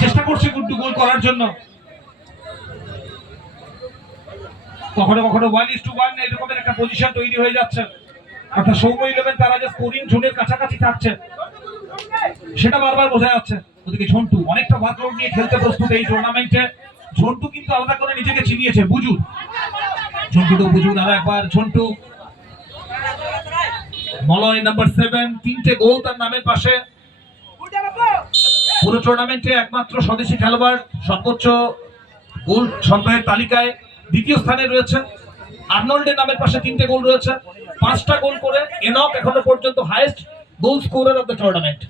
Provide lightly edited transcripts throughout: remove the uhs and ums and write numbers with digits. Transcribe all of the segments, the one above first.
চেষ্টা করছে গুড্ডু গোল করার জন্য, কখনো কখনো 1:1 এরকমের একটা পজিশন তৈরি হয়ে যাচ্ছে, অর্থাৎ সৌম্য 11 তারা যে স্কোরিং জোনের কাছাকাছি থাকছে সেটা বারবার বোঝা যাচ্ছে। ওদিকে ঝন্টু অনেকটা ওয়ার্কলোড নিয়ে খেলতে প্রস্তুত এই টুর্নামেন্টে। ঝন্টু কিন্তু আলাদা করে নিজেকে চিনিয়েছে, বুজুর বুজুর আর একবার ঝন্টু। মলয় নাম্বার 7, 3টে গোল তার নামের পাশে। পুরো টুর্নামেন্টে একমাত্র স্বদেশী খেলোয়াড় সর্বোচ্চ গোল সংগ্রহের তালিকায় দ্বিতীয় স্থানে রয়েছে। আর্নল্ডের নামের পাশে 3টে গোল রয়েছে, 5টা গোল করে এনক এখনো পর্যন্ত highest goal scorer of the tournament.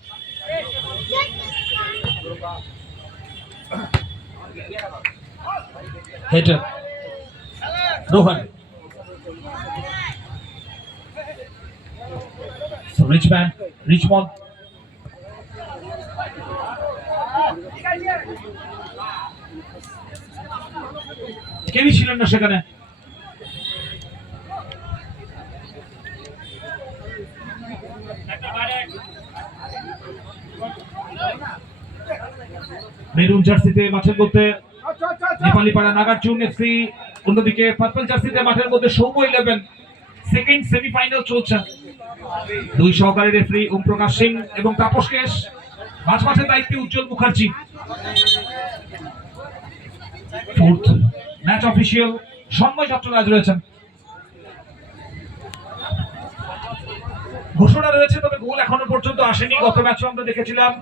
হেটার Rohan, Richmond কেউই ছিলেন না সেখানে। মেরুন জার্সিতে মাঠের মধ্যে নেপালি পাড়া নাগার্জুন এফসি, অন্যদিকে পার্পল জার্সিতে মাঠের মধ্যে সৌম্য 11। সেকেন্ড সেমিফাইনাল চলছে। দুই সহকারী রেফারি ওম প্রকাশ সিং এবং তাপস কেশ, মাঝমাঠের দায়িত্বে Ujjwal Mukherjee. Fourth match official Sanmoy Chattaraj রয়েছেন। ঘোষণা রয়েছে, তবে গোল এখনো পর্যন্ত আসেনি। গত ম্যাচে আমরা দেখেছিলাম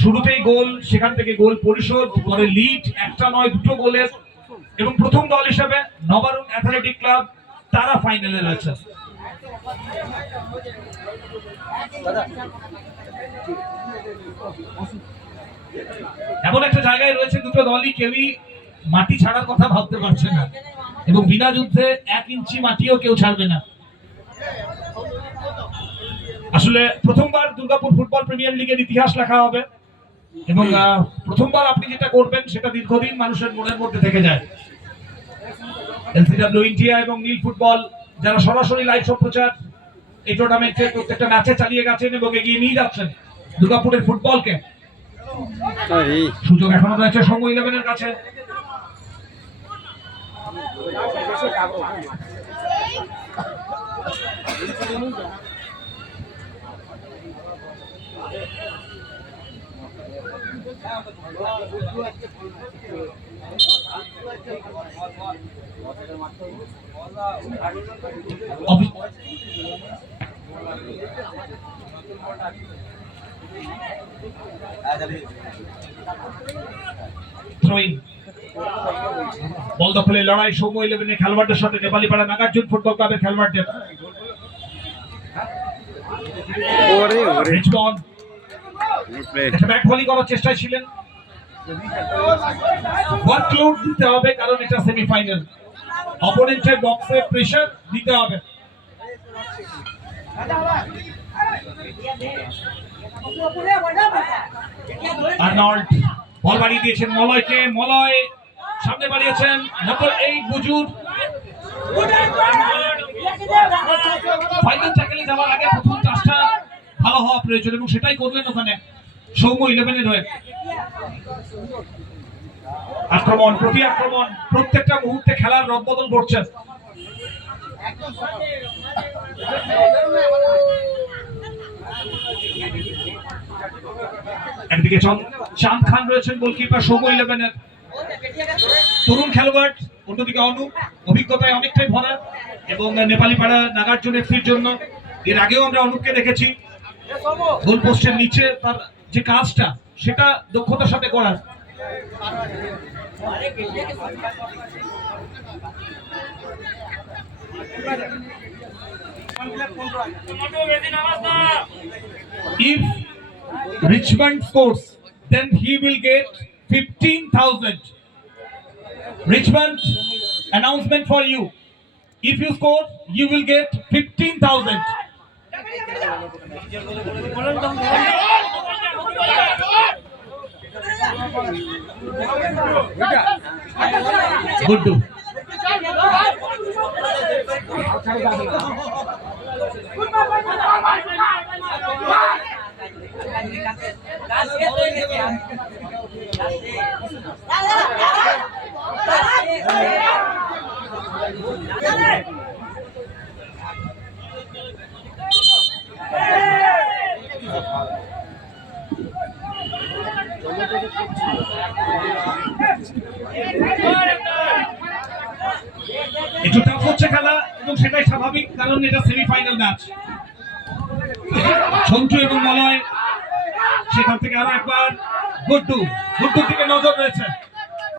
শুরুতেই গোল, সেখান থেকে গোল পরিশোধ, পরে লিড, একটা নয় 2টো গোলের, এবং প্রথম দল হিসেবে নবারুণ অ্যাথলেটিক ক্লাব তারা ফাইনালে রয়েছে। এমন একটা জায়গায় রয়েছে দুটো দলই কেউই মাটি ছাড়ার কথা ভাবতে পারছে না, এবং বিনা যুদ্ধে 1 ইঞ্চি মাটিও কেউ ছাড়বে না। আসলে প্রথমবার দুর্গাপুর ফুটবল প্রিমিয়ার লিগের ইতিহাস লেখা হবে, এবং প্রথমবার আপনি যেটা করবেন সেটা দীর্ঘদিন মানুষের মনের মধ্যে থেকে যায়। এলসিডব্লিউ ইন্ডিয়া এবং নীল ফুটবল যারা সরাসরি লাইভ সম্প্রচার এই টুর্নামেন্টে প্রত্যেকটা ম্যাচে চালিয়ে গেছেন এবং এগিয়ে নিয়ে যাচ্ছেন দুর্গাপুরের ফুটবলকে। সুযোগ এখনো রয়েছে সৌম্য 11-এর কাছে। বল দখলে লড়াই সৌম্য 11-এর খেলোয়াড়দের সাথে নেপালি পাড়া নাগার্জুন ফুটবল ক্লাবের খেলোয়াড়দের। ব্যাক ভলি করার চেষ্টায় ছিলেন, ওয়ার্কলোড দিতে হবে কারণ এটা সেমিফাইনাল, অপোনেন্টের বক্সে প্রেসার দিতে হবে। আর্নল্ড বল বাড়িয়ে দিয়েছেন মলয়কে, মলয় সামনে বাড়িয়েছেন নম্বর 8 বুজুর। ফাইনাল ট্যাকেলে যাওয়ার আগে প্রথম কাজটা ভালো হওয়া প্রয়োজন, এবং সেটাই করলেন ওখানে সৌম্য 11-এর হয়ে। আক্রমণ প্রতি আক্রমণ, প্রত্যেকটা মুহূর্তে খেলার রদবদল ঘটছে। একদিকে চাঁদ খান রয়েছেন গোলকিপার সৌম্য 11-এর, তরুণ খেলোয়াড়, অন্যদিকে অনুপ অভিজ্ঞতায় অনেকটাই ভরা, এবং নেপালি পাড়া নাগার্জুন এফসির জন্য এর আগেও আমরা অনুপকে দেখেছি গোল পোস্টের নিচে তার যে কাজটা সেটা দক্ষতার সাথে করার। If Richmond scores, then he will get 15,000. Richmond, announcement for you. If you score, you will get 15,000. Good. একটু টাফ হচ্ছে খেলা এবং সেটাই স্বাভাবিক, কারণ এটা সেমিফাইনাল ম্যাচ। সঞ্জু এবং মলয় সেখান থেকে আরো একবার গুড্ডুর দিকে নজর রয়েছে।